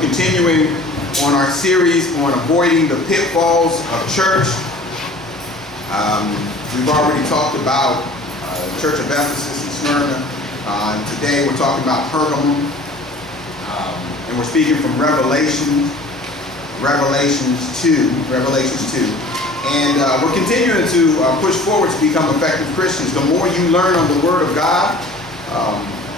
We're continuing on our series on avoiding the pitfalls of church. We've already talked about the Church of Ephesus and Smyrna. And today we're talking about Pergamum. And we're speaking from Revelations 2. And we're continuing to push forward to become effective Christians. The more you learn on the Word of God,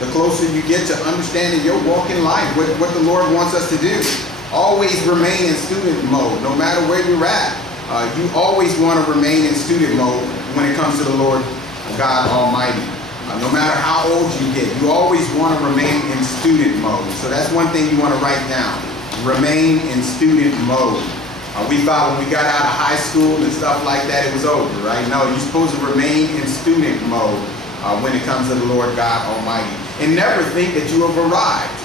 the closer you get to understanding your walk in life, what the Lord wants us to do. Always remain in student mode, no matter where you're at. You always want to remain in student mode when it comes to the Lord God Almighty. No matter how old you get, you always want to remain in student mode. So that's one thing you want to write down. Remain in student mode. We thought when we got out of high school and stuff like that, it was over, right? No, you're supposed to remain in student mode when it comes to the Lord God Almighty. And never think that you have arrived.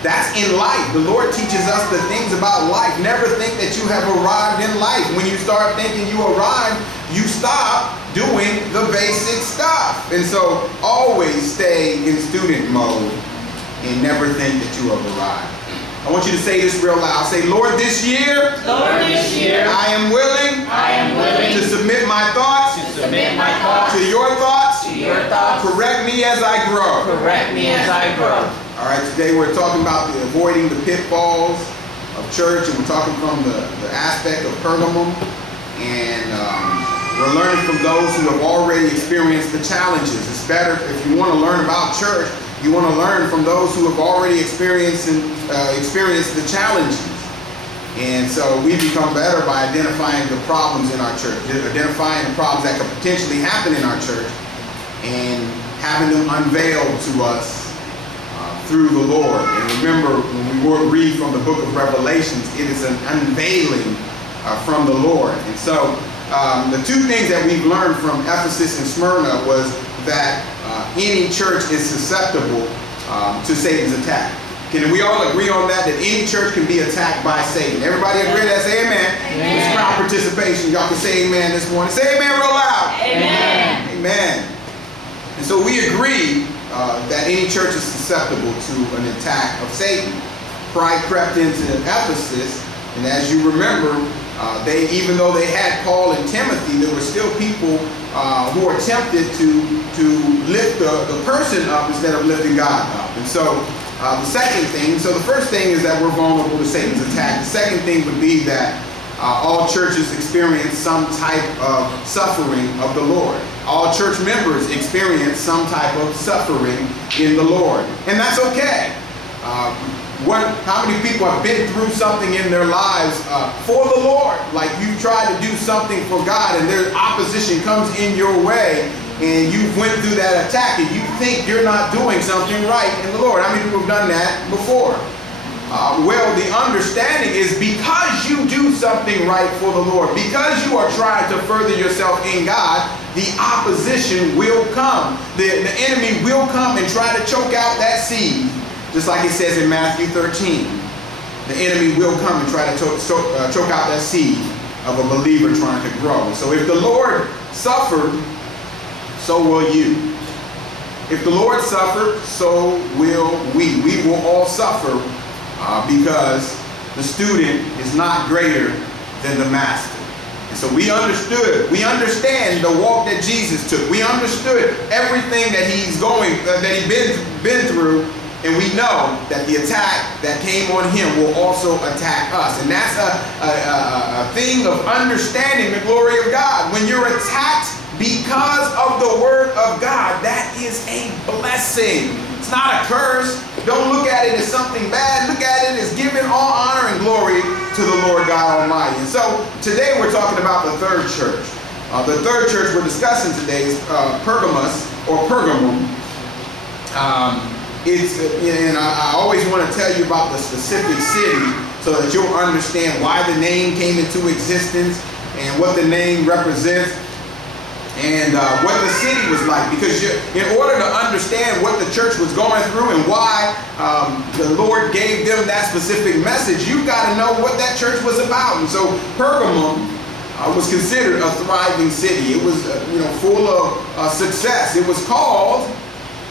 That's in life. The Lord teaches us the things about life. Never think that you have arrived in life. When you start thinking you arrived, you stop doing the basic stuff. And so always stay in student mode and never think that you have arrived. I want you to say this real loud. Say, Lord, this year, I am willing to submit my thoughts, to your thoughts. Correct me as I grow. All right, today we're talking about avoiding the pitfalls of church, and we're talking from the aspect of Pergamum, and we're learning from those who have already experienced the challenges. It's better if you want to learn about church, you want to learn from those who have already experienced the challenges. And so we become better by identifying the problems in our church, identifying the problems that could potentially happen in our church, and having them unveiled to us through the Lord. And remember, when we read from the book of Revelations, it is an unveiling from the Lord. And so the two things that we've learned from Ephesus and Smyrna was that any church is susceptible to Satan's attack. Can we all agree on that? That any church can be attacked by Satan. Everybody agree with that? Say amen. Amen. It's crowd participation. Y'all can say amen this morning. Say amen real loud. Amen. Amen. And so we agree that any church is susceptible to an attack of Satan. Pride crept into Ephesus, and as you remember, even though they had Paul and Timothy, there were still people who were tempted to lift the person up instead of lifting God up. And so the first thing is that we're vulnerable to Satan's attack. The second thing would be that all churches experience some type of suffering of the Lord. All church members experience some type of suffering in the Lord. And that's okay. How many people have been through something in their lives for the Lord? Like you've tried to do something for God and their opposition comes in your way and you went through that attack and you think you're not doing something right in the Lord. How many people have done that before? Well, the understanding is because you do something right for the Lord, because you are trying to further yourself in God, the opposition will come. The enemy will come and try to choke out that seed. Just like it says in Matthew 13. The enemy will come and try to choke out that seed of a believer trying to grow. So if the Lord suffered, so will you. If the Lord suffered, so will we. We will all suffer because the student is not greater than the master. And so we understand the walk that Jesus took. We understood everything that he's been through, and we know that the attack that came on him will also attack us. And that's a thing of understanding the glory of God. When you're attacked because of the word of God, that is a blessing. It's not a curse. Don't look at it as something bad. Look at it as giving all honor and glory to the Lord God Almighty. And so today we're talking about the third church. The third church we're discussing today is Pergamus or Pergamum. And I always want to tell you about the specific city so that you'll understand why the name came into existence and what the name represents. And what the city was like, because in order to understand what the church was going through and why the Lord gave them that specific message, you've got to know what that church was about. And so Pergamum was considered a thriving city. It was full of success. It was called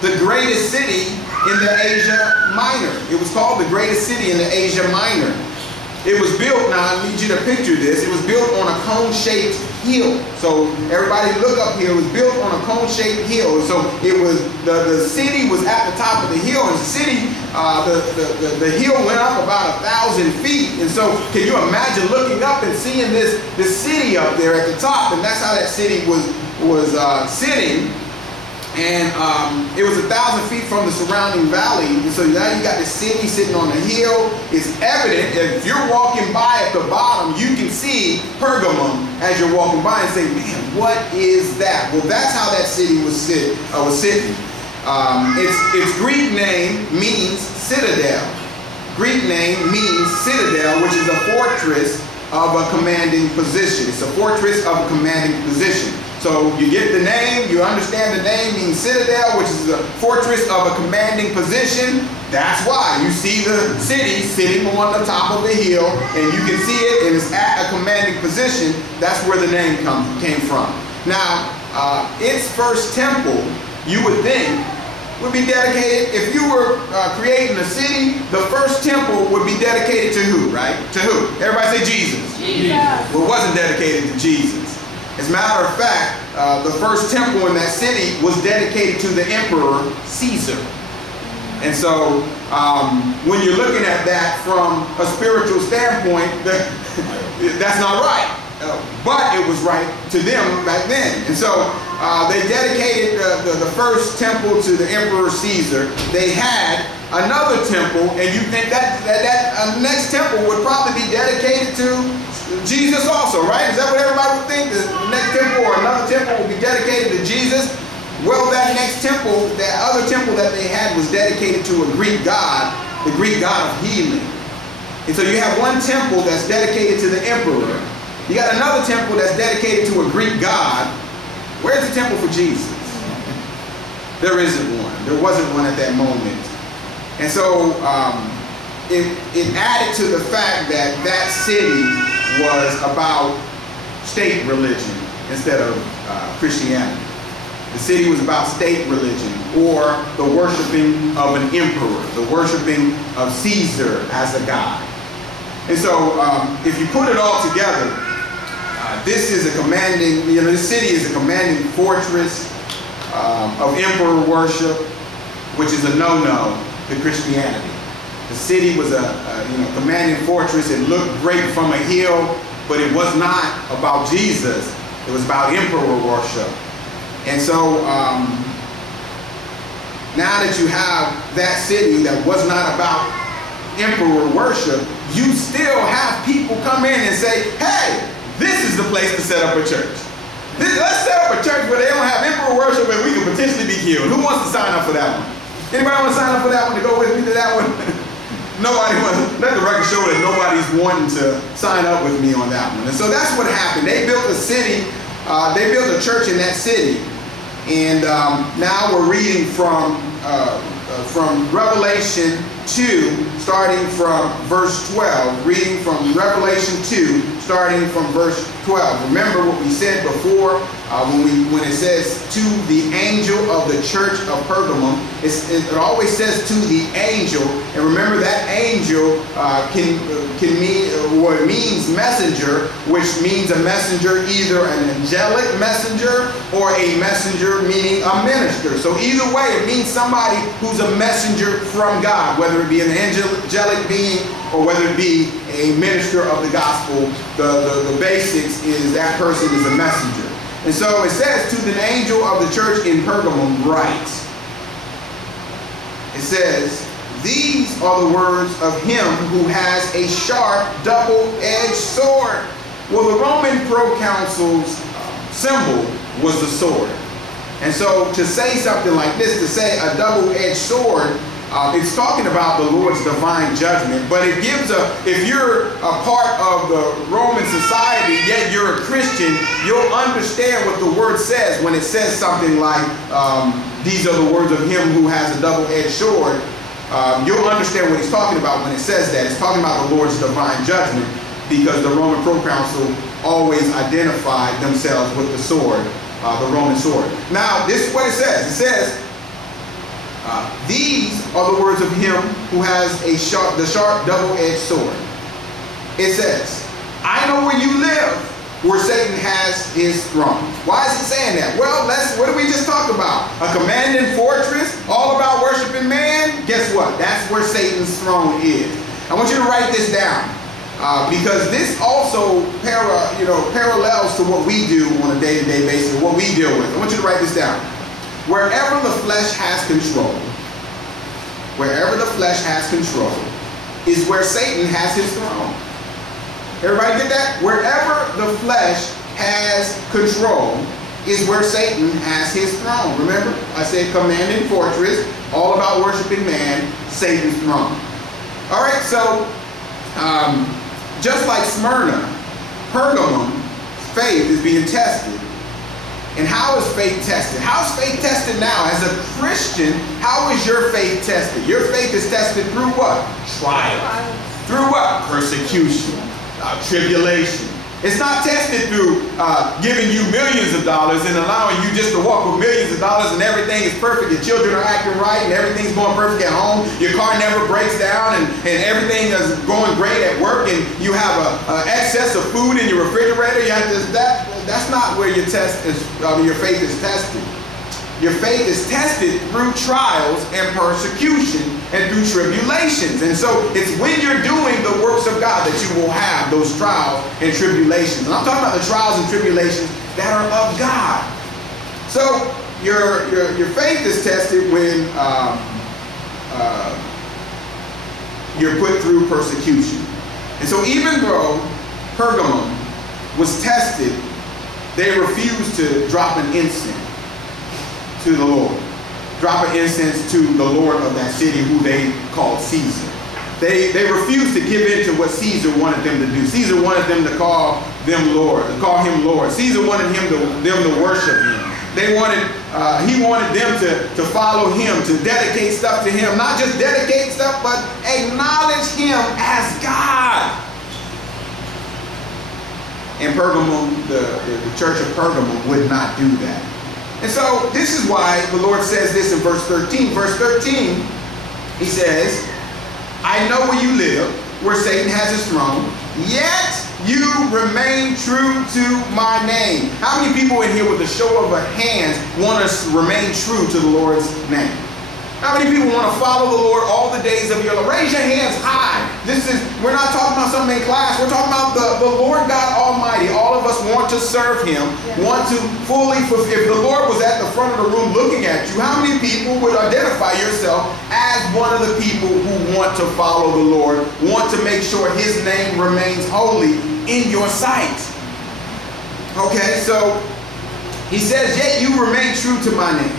the greatest city in the Asia Minor. It was called the greatest city in the Asia Minor. It was built, now I need you to picture this, it was built on a cone-shaped hill. So everybody look up here, it was built on a cone-shaped hill. So it was, the city was at the top of the hill, and the city, the hill went up about 1,000 feet. And so can you imagine looking up and seeing this city up there at the top? And that's how that city was sitting. And it was 1,000 feet from the surrounding valley. And so now you got the city sitting on the hill. It's evident that if you're walking by at the bottom, you can see Pergamum as you're walking by and say, man, what is that? Well, that's how that city was sitting. Its Greek name means citadel. Greek name means citadel, which is a fortress of a commanding position. It's a fortress of a commanding position. So you get the name, you understand the name means citadel, which is a fortress of a commanding position. That's why you see the city sitting on the top of the hill, and you can see it, and it's at a commanding position. That's where the name came from. Now, its first temple, you would think, would be dedicated, if you were creating a city, the first temple would be dedicated to who, right? To who? Everybody say Jesus. Jesus. Well, it wasn't dedicated to Jesus. As a matter of fact, the first temple in that city was dedicated to the Emperor Caesar. And so when you're looking at that from a spiritual standpoint, that's not right. But it was right to them back then. And so they dedicated the first temple to the Emperor Caesar. They had another temple, and you think that next temple would probably be dedicated to Jesus also, right? Is that what everybody would think? The next temple or another temple will be dedicated to Jesus? Well, that next temple, that other temple that they had was dedicated to a Greek god, the Greek god of healing. And so you have one temple that's dedicated to the emperor. You got another temple that's dedicated to a Greek god. Where's the temple for Jesus? There isn't one. There wasn't one at that moment. And so it added to the fact that that city was about state religion instead of Christianity. The city was about state religion, or the worshiping of an emperor, the worshiping of Caesar as a god. And so if you put it all together, this is a commanding, this city is a commanding fortress of emperor worship, which is a no-no to Christianity. The city was a commanding fortress. It looked great from a hill, but it was not about Jesus. It was about emperor worship. And so now that you have that city that was not about emperor worship, you still have people come in and say, hey, this is the place to set up a church. Let's set up a church where they don't have emperor worship and we can potentially be killed. Who wants to sign up for that one? Anybody want to sign up for that one, to go with me to that one? Nobody wants. Let the record show that nobody's wanting to sign up with me on that one. And so that's what happened. They built a city. They built a church in that city. And now we're reading from Revelation 2, starting from verse 12. Reading from Revelation 2, starting from verse 12. Remember what we said before when it says to the angel of the church of Pergamum. It always says to the angel. And remember that angel can mean, or it means messenger, which means a messenger, either an angelic messenger or a messenger meaning a minister. So either way, it means somebody who's a messenger from God, whether it be an angelic being or whether it be a minister of the gospel. The basics is that person is a messenger. And so it says, to the angel of the church in Pergamum write. It says, these are the words of him who has a sharp, double-edged sword. Well, the Roman proconsul's symbol was the sword. And so to say something like this, to say a double-edged sword, it's talking about the Lord's divine judgment, but it gives if you're a part of the Roman society, yet you're a Christian, you'll understand what the word says when it says something like, these are the words of him who has a double-edged sword. You'll understand what he's talking about when it says that. It's talking about the Lord's divine judgment, because the Roman proconsul always identified themselves with the sword, the Roman sword. Now, this is what it says. It says, These are the words of him who has the sharp double-edged sword. It says, I know where you live, where Satan has his throne. Why is it saying that? Well, what did we just talk about? A commanding fortress, all about worshiping man? Guess what? That's where Satan's throne is. I want you to write this down because this also parallels to what we do on a day-to-day basis, what we deal with. I want you to write this down. Wherever the flesh has control, is where Satan has his throne. Everybody get that? Wherever the flesh has control is where Satan has his throne. Remember, I said commanding fortress, all about worshiping man, Satan's throne. All right, so just like Smyrna, Pergamum, faith is being tested. And how is faith tested? How is faith tested now? As a Christian, how is your faith tested? Your faith is tested through what? Trial. Through what? Persecution. Tribulation. It's not tested through giving you millions of dollars and allowing you just to walk with millions of dollars and everything is perfect. Your children are acting right and everything's going perfect at home. Your car never breaks down and everything is going great at work and you have a excess of food in your refrigerator. You have that's not where your faith is tested. Your faith is tested through trials and persecution and through tribulations. And so it's when you're doing the works of God that you will have those trials and tribulations. And I'm talking about the trials and tribulations that are of God. So your faith is tested when you're put through persecution. And so even though Pergamum was tested, they refused to drop an incense to the Lord. Drop an incense to the Lord of that city who they called Caesar. They refused to give in to what Caesar wanted them to do. Caesar wanted them to call him Lord. Caesar wanted them to worship him. He wanted them to follow him, to dedicate stuff to him. Not just dedicate stuff, but acknowledge him as God. And Pergamum, the church of Pergamum would not do that. And so this is why the Lord says this in verse 13. Verse 13, he says, I know where you live, where Satan has his throne, yet you remain true to my name. How many people in here with a show of hands want us to remain true to the Lord's name? How many people want to follow the Lord all the days of your life? Raise your hands high. We're not talking about something in class. We're talking about the Lord God Almighty. All of us want to serve him, want to fully fulfill. If the Lord was at the front of the room looking at you, how many people would identify yourself as one of the people who want to follow the Lord, want to make sure his name remains holy in your sight? Okay, so he says, yet you remain true to my name.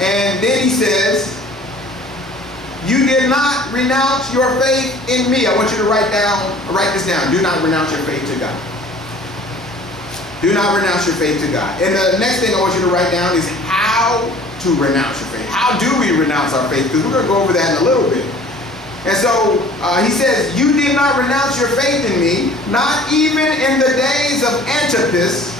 And then he says, you did not renounce your faith in me. I want you to write this down. Do not renounce your faith to God. Do not renounce your faith to God. And the next thing I want you to write down is how to renounce your faith. How do we renounce our faith? Because we're going to go over that in a little bit. And so he says, you did not renounce your faith in me, not even in the days of Antipas,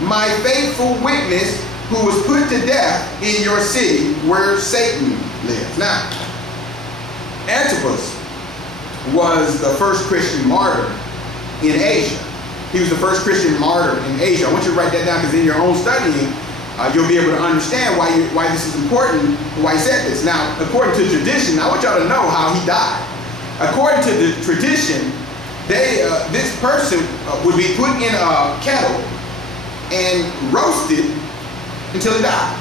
my faithful witness, who was put to death in your city where Satan lives. Now, Antipas was the first Christian martyr in Asia. He was the first Christian martyr in Asia. I want you to write that down because in your own studying, you'll be able to understand why this is important, why he said this. Now, according to tradition, I want y'all to know how he died. According to the tradition, this person would be put in a kettle and roasted until he died.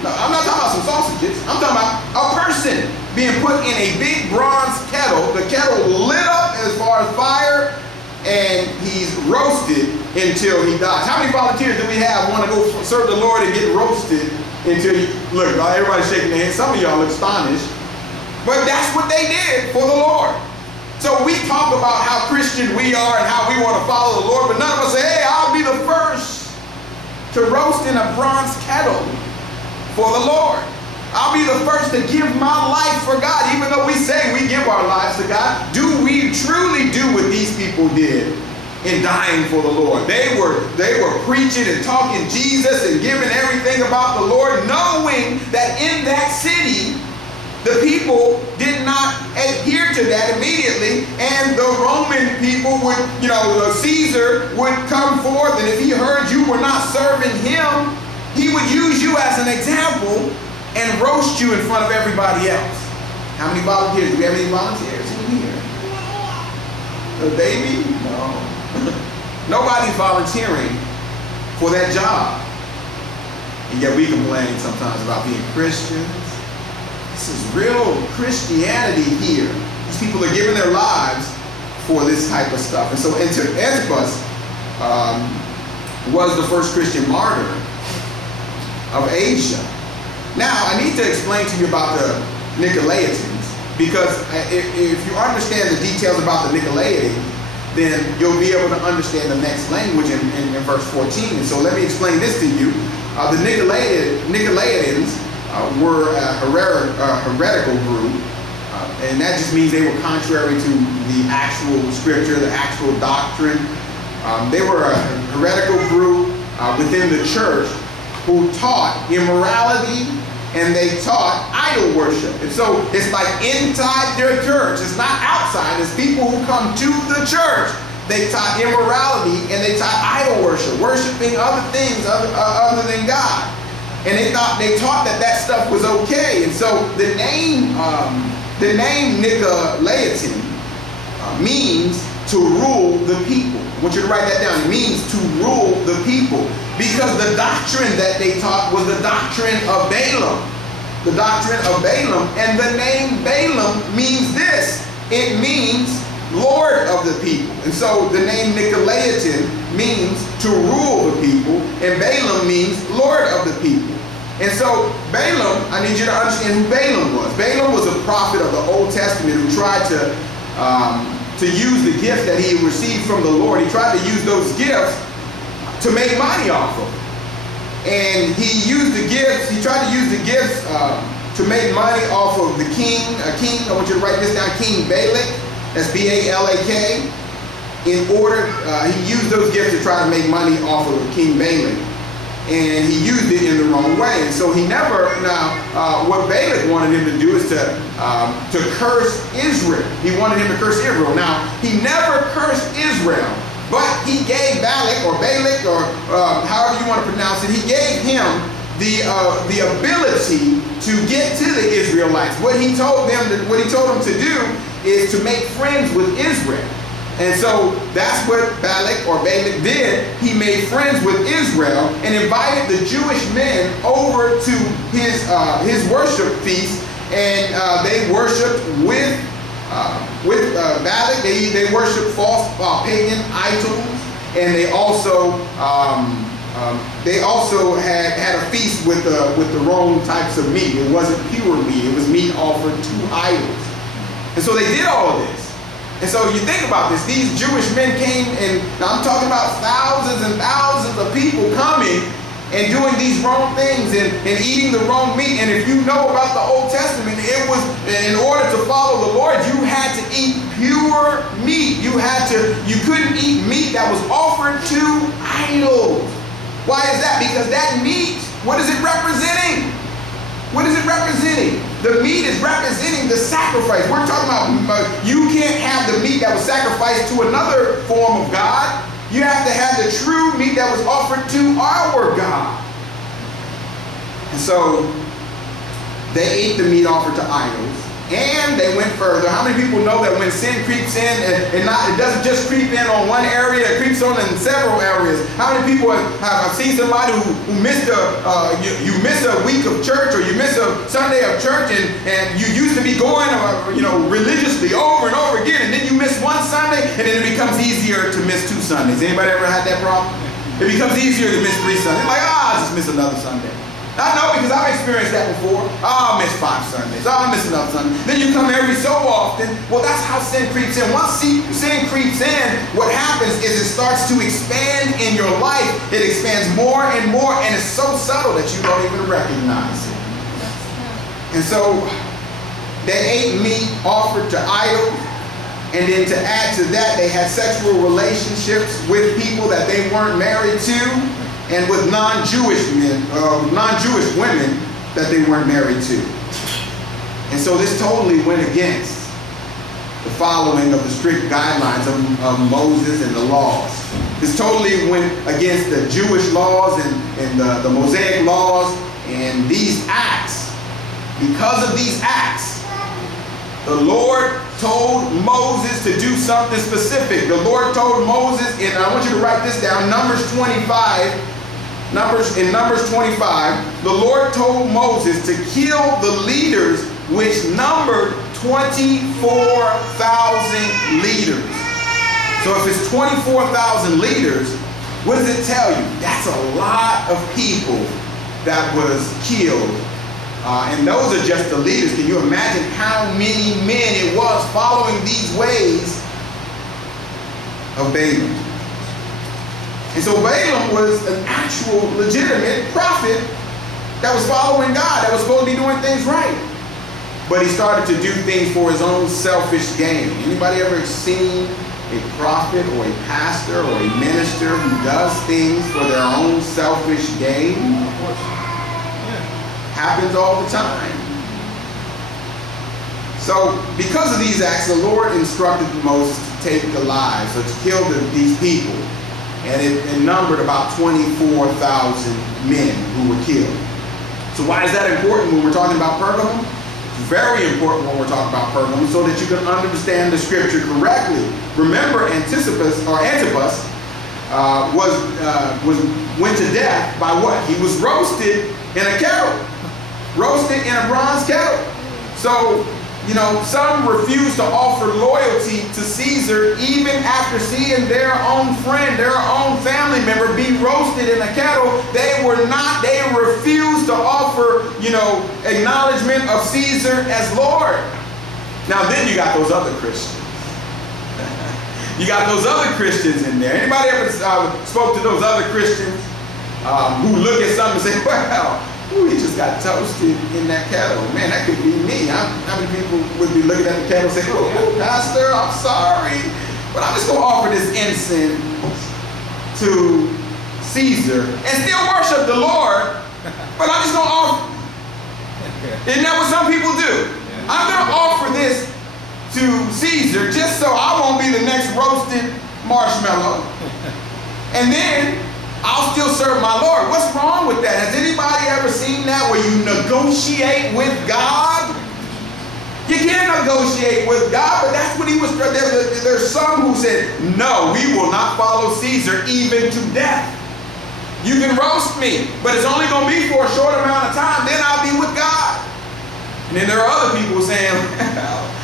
No, I'm not talking about some sausages. I'm talking about a person being put in a big bronze kettle. The kettle lit up as far as fire, and he's roasted until he dies. How many volunteers do we have want to go serve the Lord and get roasted until you look? Everybody's shaking their head. Some of y'all look astonished, but that's what they did for the Lord. So we talk about how Christian we are and how we want to follow the Lord, but none of us say, hey, I'll be the first to roast in a bronze kettle for the Lord. I'll be the first to give my life for God. Even though we say we give our lives to God, do we truly do what these people did in dying for the Lord. They were preaching and talking Jesus and giving everything about the Lord, knowing that in that city, the people did not adhere to that immediately, and the Roman people would, Caesar would come forth, and if he heard you were not serving him, he would use you as an example and roast you in front of everybody else. How many volunteers? Do we have any volunteers in here? A baby? No. Nobody's volunteering for that job. And yet we complain sometimes about being Christians. This is real Christianity here. These people are giving their lives for this type of stuff. And so Antipas was the first Christian martyr of Asia. Now, I need to explain to you about the Nicolaitans, because if you understand the details about the Nicolaitans, then you'll be able to understand the next language in verse 14. And so let me explain this to you. The Nicolaitans were a heretical group, and that just means they were contrary to the actual scripture, the actual doctrine. They were a heretical group within the church who taught immorality, and they taught idol worship. And so it's like inside their church. It's not outside. It's people who come to the church. They taught immorality, and they taught idol worship, worshiping other things other than God. And they taught that stuff was okay. And so the name Nicolaitan means to rule the people. I want you to write that down. It means to rule the people, because the doctrine that they taught was the doctrine of Balaam. The doctrine of Balaam. And the name Balaam means this. It means Lord of the people. And so the name Nicolaitan means to rule the people, and Balaam means Lord of the people. And so Balaam, I need you to understand who Balaam was. Balaam was a prophet of the Old Testament who tried to use the gift that he received from the Lord. He tried to use those gifts to make money off of. And he used the gifts, he tried to use the gifts to make money off of the king. I want you to write this down, King Balak. That's B-A-L-A-K. In order, he used those gifts to try to make money off of King Balak. And he used it in the wrong way. And so he never, what Balak wanted him to do is to curse Israel. He wanted him to curse Israel. Now, he never cursed Israel, but he gave Balak, or however you want to pronounce it, he gave him the ability to get to the Israelites. What he told them to do is to make friends with Israel. And so that's what Balak did. He made friends with Israel and invited the Jewish men over to his worship feast, and they worshipped with Balak. They worshipped false pagan idols, and they also had a feast with the wrong types of meat. It wasn't pure meat. It was meat offered to idols. And so they did all of this. And so you think about this, these Jewish men came, and now I'm talking about thousands and thousands of people coming and doing these wrong things and eating the wrong meat. And if you know about the Old Testament, it was, in order to follow the Lord, you had to eat pure meat. You couldn't eat meat that was offered to idols. Why is that? Because that meat, what is it representing? What is it representing? The meat is representing the sacrifice. We're talking about, you can't have the meat that was sacrificed to another form of God. You have to have the true meat that was offered to our God. And so they ate the meat offered to idols, and they went further. How many people know that when sin creeps in, it doesn't just creep in on one area, it creeps on in several areas? How many people have seen somebody who missed you miss a week of church, or you miss a Sunday of church, and you used to be going religiously over and over again, and then you miss one Sunday, and then it becomes easier to miss 2 Sundays. Anybody ever had that problem? It becomes easier to miss 3 Sundays. Like, I'll just miss another Sunday. I know, because I've experienced that before. I'll miss 5 Sundays. I'll miss another Sunday. Then you come every so often. Well, that's how sin creeps in. Once sin creeps in, what happens is it starts to expand in your life. It expands more and more, and it's so subtle that you don't even recognize it. And so they ate meat offered to idols. And then to add to that, they had sexual relationships with people that they weren't married to, and with non-Jewish men, non-Jewish women that they weren't married to. And so this totally went against the following of the strict guidelines of Moses and the laws. This totally went against the Jewish laws and the Mosaic laws, and these acts. Because of these acts, the Lord told Moses to do something specific. The Lord told Moses, and I want you to write this down, Numbers 25, in Numbers 25, the Lord told Moses to kill the leaders which numbered 24,000 leaders. So if it's 24,000 leaders, what does it tell you? That's a lot of people that was killed. And those are just the leaders. Can you imagine how many men it was following these ways of Balaam? And so Balaam was an actual legitimate prophet that was following God, that was supposed to be doing things right. But he started to do things for his own selfish gain. Anybody ever seen a prophet or a pastor or a minister who does things for their own selfish gain? Happens all the time. So because of these acts, the Lord instructed Moses to take the lives, or to kill these people. And it numbered about 24,000 men who were killed. So why is that important when we're talking about Pergamum? It's very important when we're talking about Pergamum, so that you can understand the scripture correctly. Remember, Antipas went to death by what? He was roasted in a kettle. Roasted in a bronze kettle. So, you know, some refused to offer loyalty to Caesar even after seeing their own friend, their own family member be roasted in a kettle. They refused to offer, you know, acknowledgement of Caesar as Lord. Now then you got those other Christians. You got those other Christians in there. Anybody ever spoke to those other Christians who look at something and say, well, ooh, he just got toasted in that kettle. Man, that could be me. How many people would be looking at the kettle and say, oh, Pastor, I'm sorry, but I'm just going to offer this incense to Caesar and still worship the Lord, but I'm just going to offer. Isn't that what some people do? I'm going to offer this to Caesar just so I won't be the next roasted marshmallow. And then I'll still serve my Lord. What's wrong with that? Has anybody ever seen that where you negotiate with God? You can't negotiate with God, but that's what he was. There's some who said, no, we will not follow Caesar even to death. You can roast me, but it's only going to be for a short amount of time. Then I'll be with God. And then there are other people saying,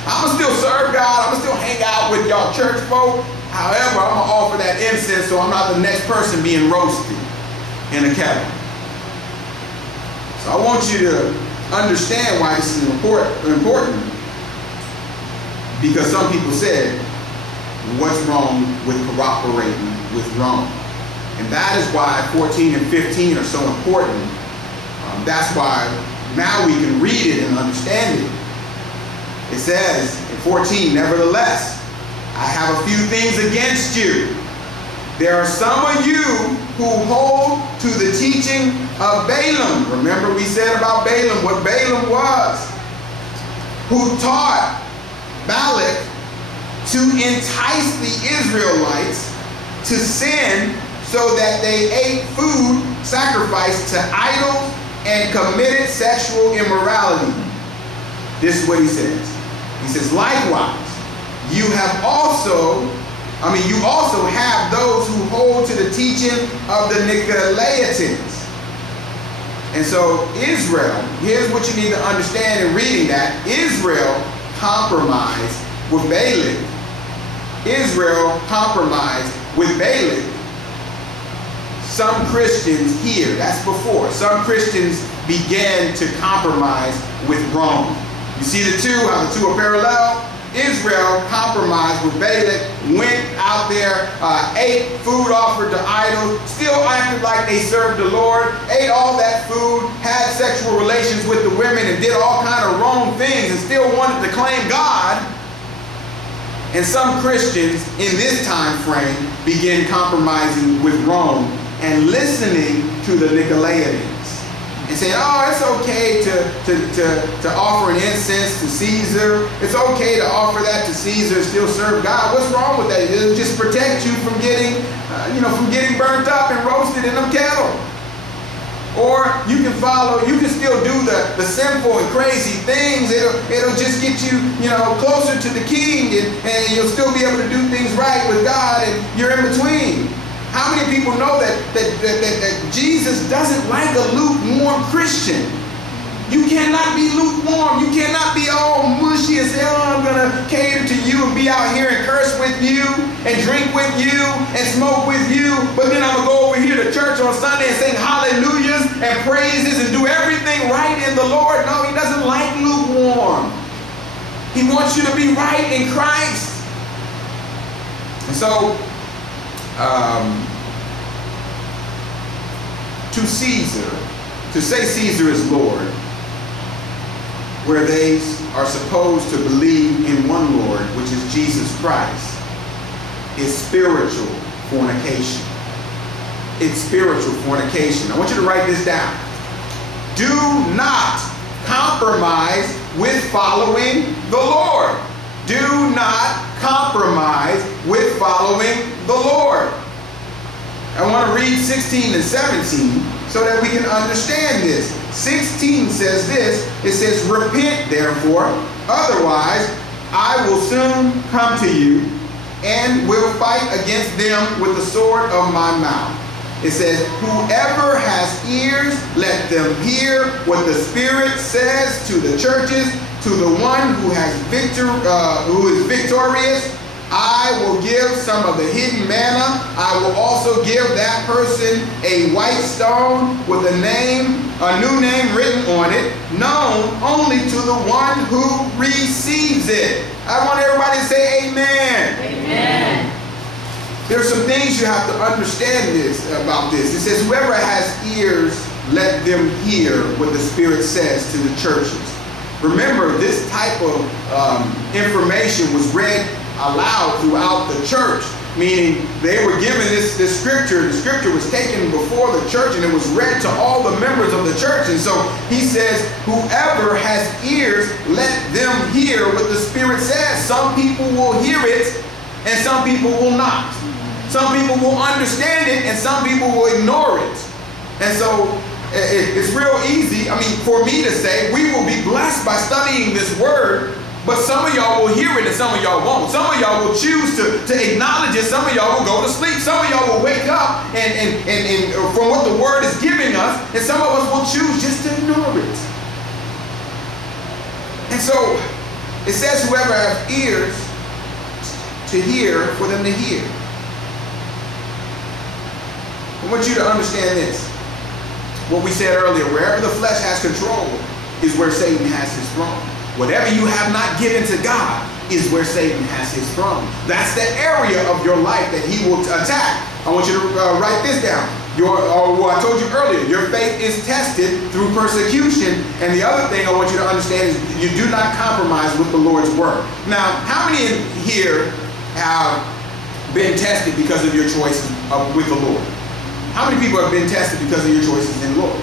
I'm going to still serve God. I'm going to still hang out with y'all church folk. However, I'm going to offer that incense so I'm not the next person being roasted in a kettle. So I want you to understand why this is important. Because some people said, what's wrong with cooperating with Rome? And that is why 14 and 15 are so important. That's why now we can read it and understand it. It says in 14, nevertheless, I have a few things against you. There are some of you who hold to the teaching of Balaam. Remember we said about Balaam what Balaam was. Who taught Balak to entice the Israelites to sin so that they ate food sacrificed to idols and committed sexual immorality. This is what he says. He says, likewise, you also have those who hold to the teaching of the Nicolaitans. And so Israel, here's what you need to understand in reading that. Israel compromised with Balak. Israel compromised with Balak. Some Christians here, that's before, some Christians began to compromise with Rome. You see the two, how the two are parallel? Israel compromised with Balak, went out there, ate food offered to idols, still acted like they served the Lord, ate all that food, had sexual relations with the women, and did all kind of wrong things, and still wanted to claim God. And some Christians in this time frame begin compromising with Rome and listening to the Nicolaitans and saying, oh, it's okay to offer an incense to Caesar. It's okay to offer that to Caesar and still serve God. What's wrong with that? It'll just protect you from getting, from getting burnt up and roasted in a kettle. Or you can still do the sinful and crazy things. It'll just get you, closer to the king, and you'll still be able to do things right with God, and you're in between. How many people know that Jesus doesn't like a lukewarm Christian? You cannot be lukewarm. You cannot be all mushy and say, oh, I'm going to cater to you and be out here and curse with you and drink with you and smoke with you. But then I'm going to go over here to church on Sunday and sing hallelujahs and praises and do everything right in the Lord. No, he doesn't like lukewarm. He wants you to be right in Christ. And so, to Caesar, to say Caesar is Lord, where they are supposed to believe in one Lord, which is Jesus Christ, is spiritual fornication. It's spiritual fornication. I want you to write this down. Do not compromise with following the Lord. Do not compromise with following the Lord. I want to read 16 and 17 so that we can understand this. 16 says this. It says, repent therefore, otherwise I will soon come to you and will fight against them with the sword of my mouth. It says, whoever has ears, let them hear what the Spirit says to the churches. To the one who is victorious, I will give some of the hidden manna. I will also give that person a white stone with a new name written on it, known only to the one who receives it. I want everybody to say amen. Amen. There are some things you have to understand about this. It says, whoever has ears, let them hear what the Spirit says to the churches. Remember, this type of information was read aloud throughout the church, meaning they were given this scripture. The scripture was taken before the church and it was read to all the members of the church. And so he says, whoever has ears, let them hear what the Spirit says. Some people will hear it and some people will not. Some people will understand it and some people will ignore it. And so it's real easy, for me to say, we will be blessed by studying this word. But some of y'all will hear it and some of y'all won't. Some of y'all will choose to acknowledge it. Some of y'all will go to sleep. Some of y'all will wake up and from what the word is giving us. And some of us will choose just to ignore it. And so it says whoever has ears to hear, for them to hear. I want you to understand this. What we said earlier, wherever the flesh has control is where Satan has his throne. Whatever you have not given to God is where Satan has his throne. That's the area of your life that he will attack. I want you to write this down. I told you earlier, your faith is tested through persecution. And the other thing I want you to understand is you do not compromise with the Lord's word. Now, how many in here have been tested because of your choices with the Lord? How many people have been tested because of your choices in the Lord?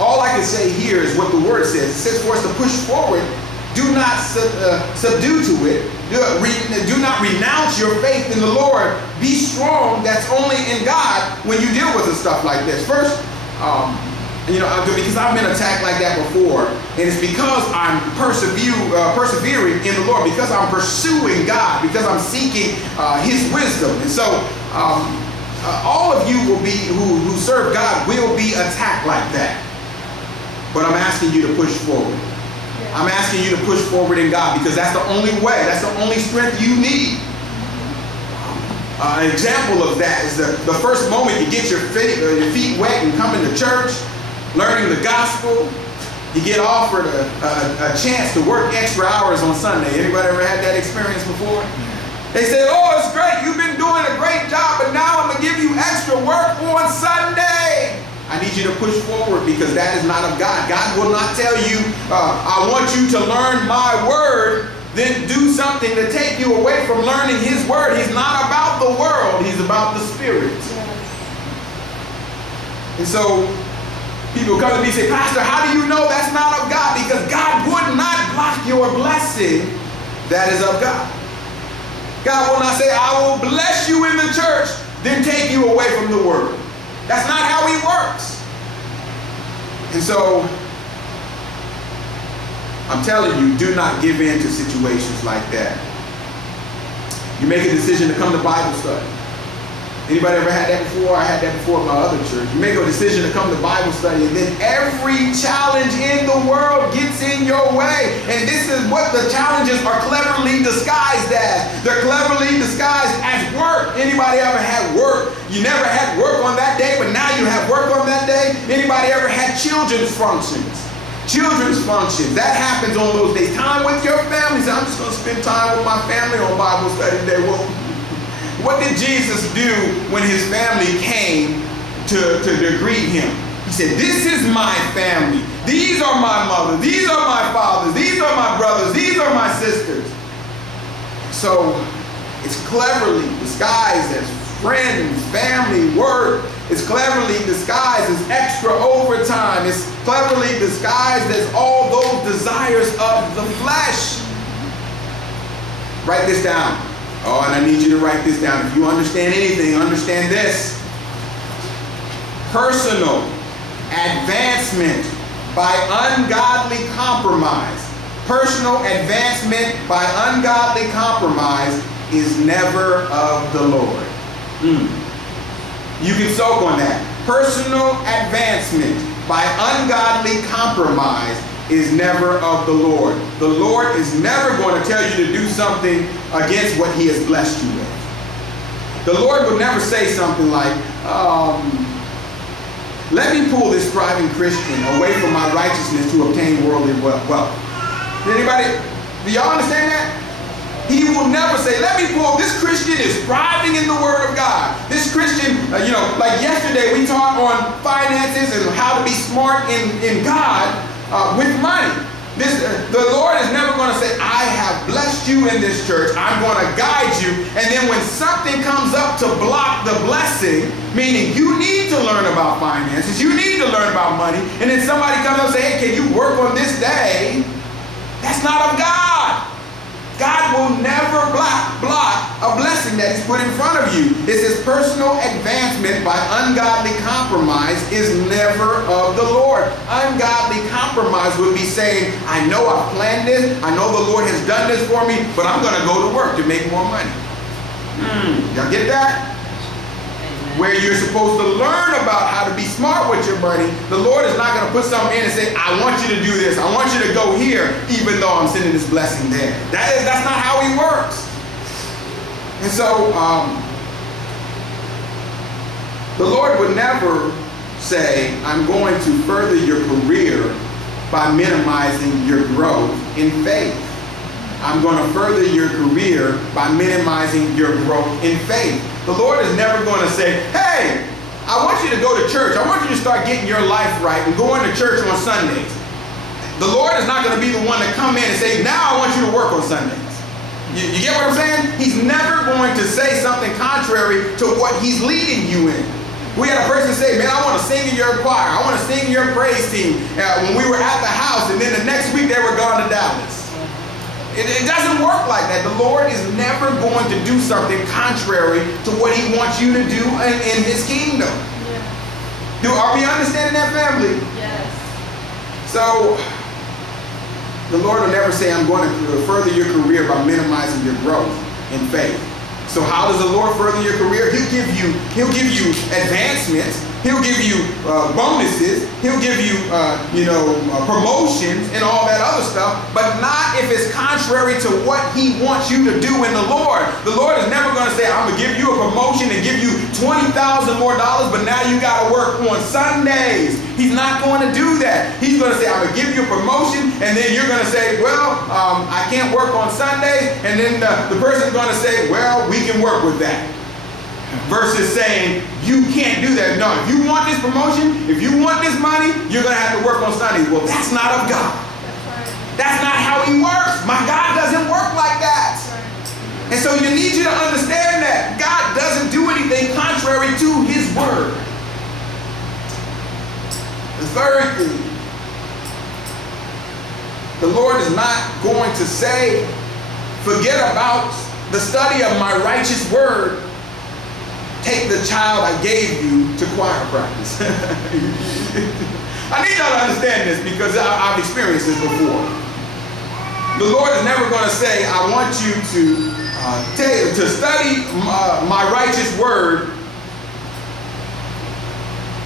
All I can say here is what the word says. It says for us to push forward. Do not subdue to it. Do not renounce your faith in the Lord. Be strong. That's only in God when you deal with stuff like this. First, because I've been attacked like that before, and it's because I'm persevering in the Lord, because I'm pursuing God, because I'm seeking His wisdom. And so all of you will be who serve God will be attacked like that. But I'm asking you to push forward. I'm asking you to push forward in God, because that's the only way. That's the only strength you need. An example of that is the first moment you get your feet wet and come into church, learning the gospel. You get offered a chance to work extra hours on Sunday. Anybody ever had that experience before? They said, oh, it's great. You've been doing a great job, but now I'm going to give you extra work on Sunday. I need you to push forward, because that is not of God. God will not tell you, I want you to learn my word then do something to take you away from learning his word. He's not about the world. He's about the Spirit. And so people come to me and say, Pastor, how do you know that's not of God? Because God would not block your blessing that is of God. God will not say, I will bless you in the church, then take you away from the word. That's not how he works. And so I'm telling you, do not give in to situations like that. You make a decision to come to Bible study. Anybody ever had that before? I had that before at my other church. You make a decision to come to Bible study, and then every challenge in the world gets in your way. And this is what the challenges are cleverly disguised as. They're cleverly disguised as work. Anybody ever had work? You never had work on that day, but now you have work on that day. Anybody ever had children's functions? Children's functions. That happens on those days. Time with your family. So I'm just going to spend time with my family on Bible study day. Well, what did Jesus do when his family came to greet him? He said, this is my family. These are my mother. These are my fathers. These are my brothers. These are my sisters. So it's cleverly disguised as friends, family, work. It's cleverly disguised as extra overtime. It's cleverly disguised as all those desires of the flesh. Write this down. Oh, and I need you to write this down. If you understand anything, understand this. Personal advancement by ungodly compromise. Personal advancement by ungodly compromise is never of the Lord. You can soak on that. Personal advancement by ungodly compromise is never of the Lord. The Lord is never going to tell you to do something against what he has blessed you with. The Lord would never say something like, let me pull this striving Christian away from my righteousness to obtain worldly wealth. Anybody, do y'all understand that? He will never say, let me pull, this Christian is striving in the word of God. This Christian, like yesterday we taught on finances and how to be smart in God with money. The Lord is never going to say, I have blessed you in this church. I'm going to guide you. And then when something comes up to block the blessing, meaning you need to learn about finances, you need to learn about money, and then somebody comes up and says, hey, can you work on this day? That's not of God. God will never block a blessing that he's put in front of you. It says personal advancement by ungodly compromise is never of the Lord. Ungodly compromise would be saying, I know I've planned this, I know the Lord has done this for me, but I'm going to go to work to make more money. Y'all get that? Where you're supposed to learn about how to be smart with your money, the Lord is not going to put something in and say, I want you to do this, I want you to go here, even though I'm sending this blessing there. That's not how he works. And so, the Lord would never say, I'm going to further your career by minimizing your growth in faith. I'm going to further your career by minimizing your growth in faith. The Lord is never going to say, hey, I want you to go to church. I want you to start getting your life right and going to church on Sundays. The Lord is not going to be the one to come in and say, now I want you to work on Sundays. You get what I'm saying? He's never going to say something contrary to what he's leading you in. We had a person say, man, I want to sing in your choir. I want to sing in your praise team. When we were at the house, and then the next week they were gone to Dallas. It doesn't work like that. The Lord is never going to do something contrary to what he wants you to do in his kingdom. Yeah. Are we understanding that, family? Yes. So, the Lord will never say, I'm going to further your career by minimizing your growth in faith. So how does the Lord further your career? He'll give you advancements. He'll give you bonuses. He'll give you, promotions and all that other stuff, but not if it's contrary to what he wants you to do in the Lord. The Lord is never going to say, I'm going to give you a promotion and give you $20,000 more, but now you got to work on Sundays. He's not going to do that. He's going to say, I'm going to give you a promotion, and then you're going to say, well, I can't work on Sundays, and then the person's going to say, well, we can work with that. Versus saying, you can't do that. No, if you want this promotion, if you want this money, you're going to have to work on Sundays. Well, that's not of God. That's not how he works. My God doesn't work third thing, the Lord is not going to say, forget about the study of my righteous word. Take the child I gave you to choir practice. I need y'all to understand this because I've experienced this before. The Lord is never going to say, I want you to study my righteous word.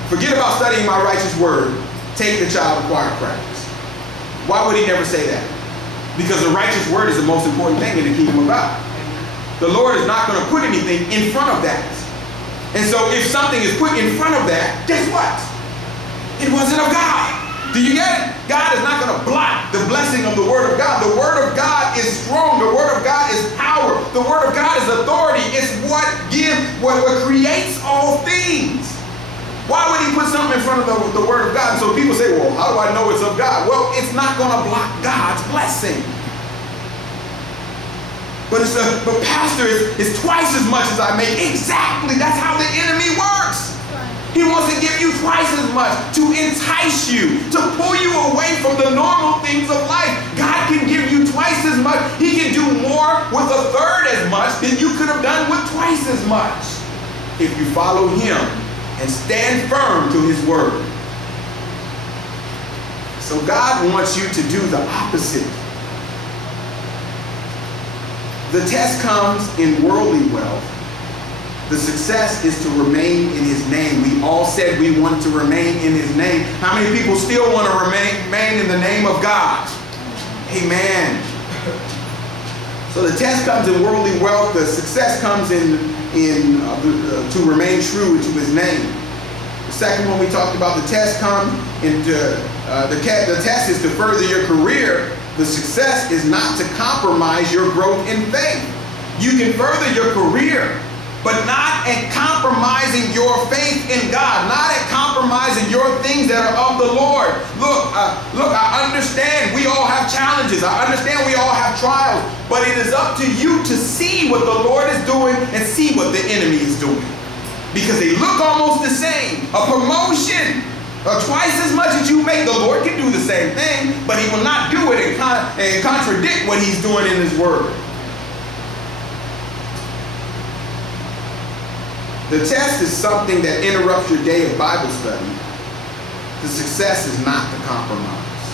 Forget about studying my righteous word. Take the child to choir practice. Why would he never say that? Because the righteous word is the most important thing in the kingdom of God. The Lord is not going to put anything in front of that. And so if something is put in front of that, guess what? It wasn't of God. Do you get it? God is not going to block the blessing of the Word of God. The Word of God is strong. The Word of God is power. The Word of God is authority. It's what creates all things. Why would he put something in front of the Word of God? So people say, well, how do I know it's of God? Well, it's not going to block God's blessing. But pastor, it's twice as much as I make. Exactly. That's how the enemy works. He wants to give you twice as much to entice you, to pull you away from the normal things of life. God can give you twice as much. He can do more with a third as much than you could have done with twice as much if you follow him and stand firm to his word. So God wants you to do the opposite. The test comes in worldly wealth. The success is to remain in his name. We all said we want to remain in his name. How many people still want to remain in the name of God? Amen. So the test comes in worldly wealth. The success comes to remain true to his name. The second one we talked about, the test comes into the test is to further your career. The success is not to compromise your growth in faith. You can further your career, but not at compromising your faith in God, not at compromising your things that are of the Lord. Look, I understand we all have challenges. I understand we all have trials, but it is up to you to see what the Lord is doing and see what the enemy is doing. Because they look almost the same. A promotion, twice as much as you make, the Lord can do the same thing, but he will not do it and contradict what he's doing in his word. The test is something that interrupts your day of Bible study. The success is not the compromise.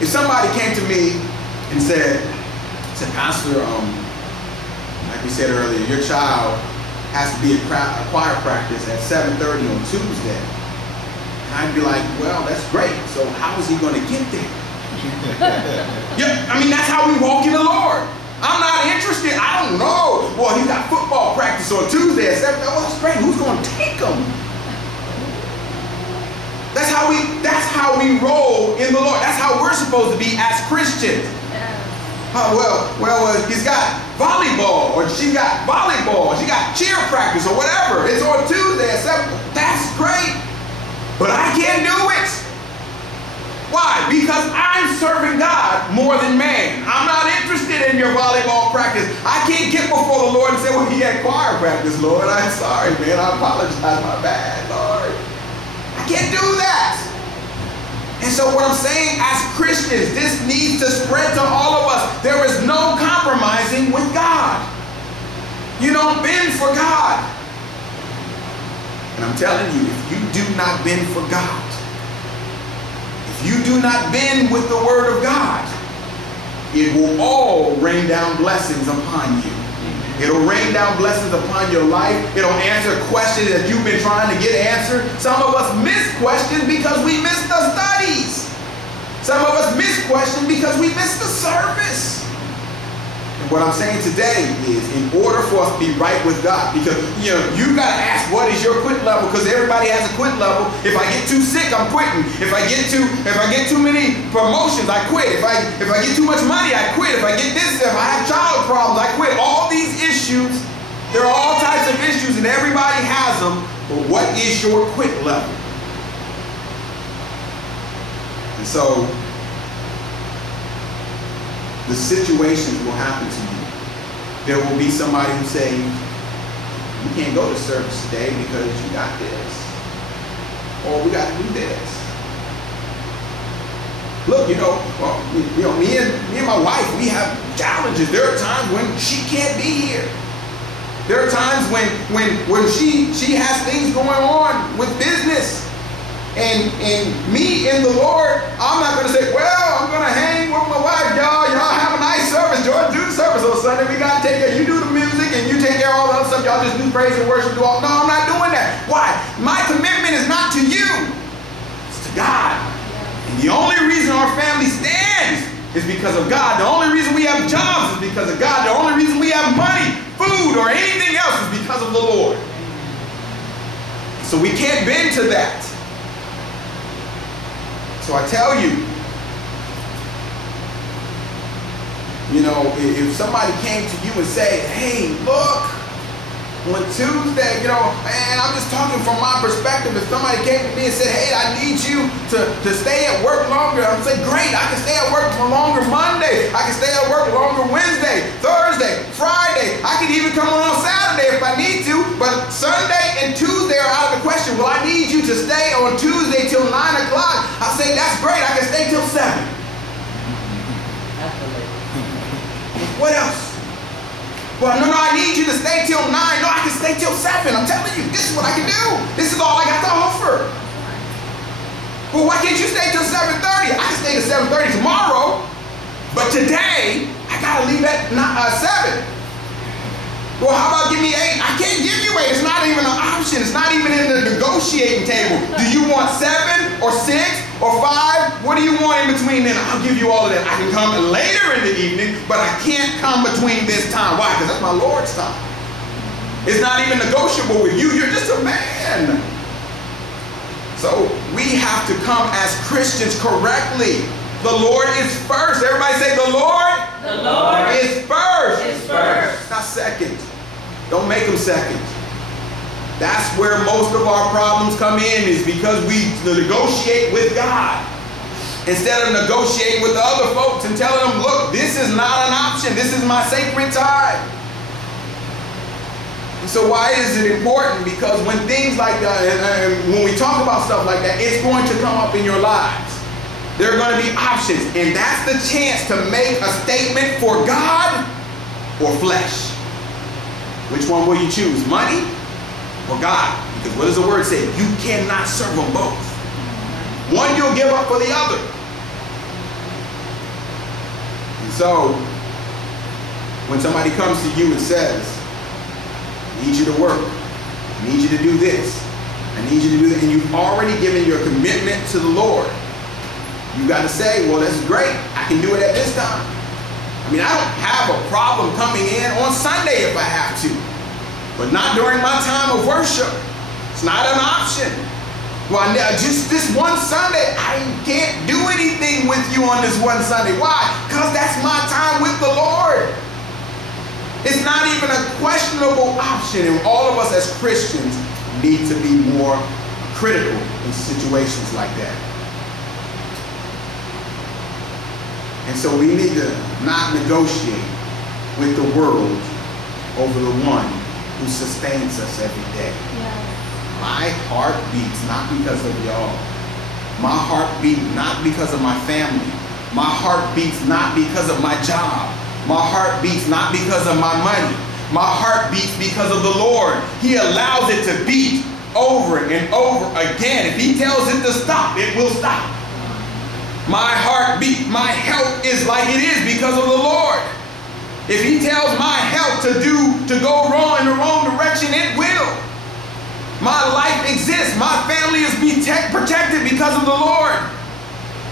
If somebody came to me and said, Pastor, like we said earlier, your child has to be at choir practice at 7:30 on Tuesday. And I'd be like, well, that's great. So how is he going to get there? Yeah, I mean, that's how we walk in the Lord. I'm not interested. I don't know. Well, he's got football practice on Tuesday at 7. Oh, that's great. Who's going to take him? That's how we roll in the Lord. That's how we're supposed to be as Christians. Well, he's got volleyball, or she got volleyball, or she got cheer practice, or whatever. It's on Tuesday at 7. That's great. But I can't do it. Why? Because I'm serving God more than man. I'm not interested in your volleyball practice. I can't get before the Lord and say, well, he had choir practice, Lord. I'm sorry, man. I apologize. My bad, Lord. I can't do that. And so what I'm saying, as Christians, this needs to spread to all of us. There is no compromising with God. You don't bend for God. And I'm telling you, if you do not bend for God, you do not bend with the word of God, it will all rain down blessings upon you. It'll rain down blessings upon your life. It'll answer questions that you've been trying to get answered. Some of us miss questions because we missed the studies. Some of us miss questions because we missed the service. And what I'm saying today is, in order for us to be right with God, because you got to ask, what is your quit level? Because everybody has a quit level. If I get too sick, I'm quitting. If I get too many promotions, I quit. If I get too much money, I quit. If I get this, if I have child problems, I quit. All these issues, there are all types of issues, and everybody has them. But what is your quit level? And so the situations will happen to you. There will be somebody who say, you can't go to service today because you got this. or we got to do this. Look, me and my wife, we have challenges. There are times when she can't be here. There are times when she has things going on with business. And me in the Lord, I'm not going to say, well, I'm going to hang with my wife, y'all. Y'all have a nice service. Jordan, do the service on Sunday. We got to take care. You do the music and you take care of all the other stuff. Y'all just do praise and worship. No, I'm not doing that. Why? My commitment is not to you. It's to God. And the only reason our family stands is because of God. The only reason we have jobs is because of God. The only reason we have money, food, or anything else is because of the Lord. So we can't bend to that. So I tell you, if somebody came to you and say, hey, look, on Tuesday, man, I'm just talking from my perspective. If somebody came to me and said, hey, I need you to stay at work longer, I'm saying, great, I can stay at work for longer Monday. I can stay at work longer Wednesday, Thursday, Friday. I can even come on Saturday if I need to, but Sunday and Tuesday are out of the question. Well, I need you to stay on Tuesday till 9 o'clock. I say, that's great, I can stay till 7. What else? Well, no, I need you to stay till 9. No, I can stay till 7. I'm telling you, this is what I can do. This is all I got to offer. Well, why can't you stay till 7:30? I can stay till 7:30 tomorrow, but today, I got to leave at 7. Well, how about give me 8? I can't give you 8. It's not even an option. It's not even in the negotiating table. Do you want 7 or 6 or 5? What do you want in between then? I'll give you all of that. I can come later in the evening, but I can't come between this time. Why? Because that's my Lord's time. It's not even negotiable with you. You're just a man. So we have to come as Christians correctly. The Lord is first. Everybody say the Lord. The Lord is first. Is first. Not second. Don't make him second. That's where most of our problems come in, is because we negotiate with God instead of negotiating with the other folks and telling them, look, this is not an option. This is my sacred time. And so why is it important? Because when things like that, and when we talk about stuff like that, it's going to come up in your lives. There are going to be options, and that's the chance to make a statement for God or flesh. Which one will you choose, money or God? Because what does the word say? You cannot serve them both. One you'll give up for the other. And so, when somebody comes to you and says, I need you to work, I need you to do this, I need you to do that, and you've already given your commitment to the Lord, you got to say, well, that's great. I can do it at this time. I mean, I don't have a problem coming in on Sunday if I have to, but not during my time of worship. It's not an option. Well, just this one Sunday, I can't do anything with you on this one Sunday. Why? Because that's my time with the Lord. It's not even a questionable option, and all of us as Christians need to be more critical in situations like that. And so we need to not negotiate with the world over the one who sustains us every day. Yeah. My heart beats not because of y'all. My heart beats not because of my family. My heart beats not because of my job. My heart beats not because of my money. My heart beats because of the Lord. He allows it to beat over and over again. If he tells it to stop, it will stop. My heartbeat, my health is like it is because of the Lord. If he tells my health to go wrong in the wrong direction, it will. My life exists. My family is protected because of the Lord.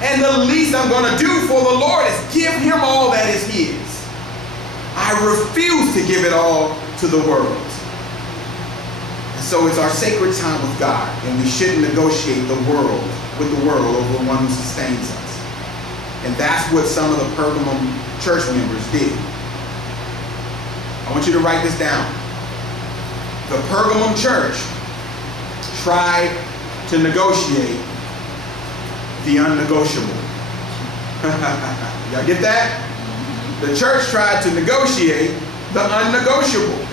And the least I'm going to do for the Lord is give him all that is his. I refuse to give it all to the world. And so it's our sacred time with God, and we shouldn't negotiate with the world over the one who sustains us. And that's what some of the Pergamum church members did. I want you to write this down. The Pergamum church tried to negotiate the unnegotiable. Y'all get that? The church tried to negotiate the unnegotiable.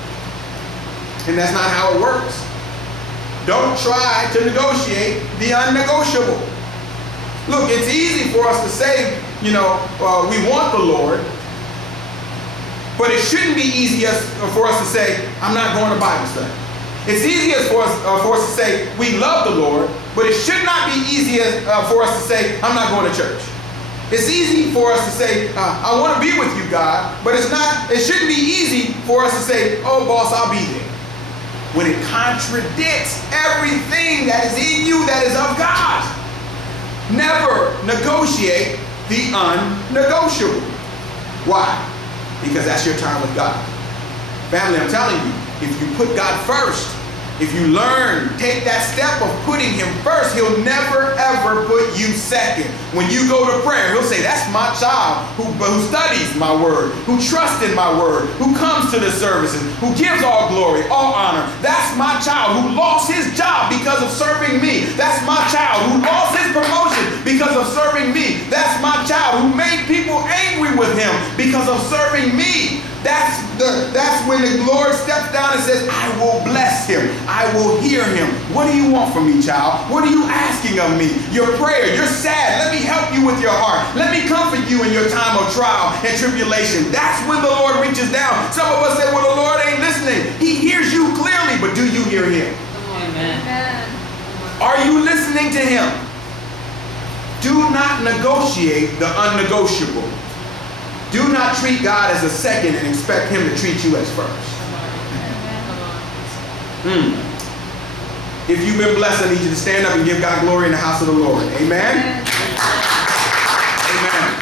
And that's not how it works. Don't try to negotiate the unnegotiable. Look, it's easy for us to say, we want the Lord, but it shouldn't be easy for us to say, I'm not going to Bible study. It's easier for us to say, we love the Lord, but it should not be easy for us to say, I'm not going to church. It's easy for us to say, I want to be with you, God, but it shouldn't be easy for us to say, oh, boss, I'll be there. When it contradicts everything that is in you that is of God. Never negotiate the unnegotiable. Why? Because that's your time with God. Family, I'm telling you, if you put God first, if you learn, take that step of putting him first, he'll never ever put you second. When you go to prayer, he'll say, that's my child who studies my word, who trusts in my word, who comes to the services, who gives all glory, all honor. That's my child who lost his job because of serving me. That's my child who lost his promotion because of serving me. That's my child who made people angry with him because of serving me. That's when the Lord steps down and says, I will bless him. I will hear him. What do you want from me, child? What are you asking of me? Your prayer. You're sad. Let me help you with your heart. Let me comfort you in your time of trial and tribulation. That's when the Lord reaches down. Some of us say, well, the Lord ain't listening. He hears you clearly, but do you hear him? Amen. Are you listening to him? Do not negotiate the unnegotiable. Do not treat God as a second and expect him to treat you as first. If you've been blessed, I need you to stand up and give God glory in the house of the Lord. Amen? Amen.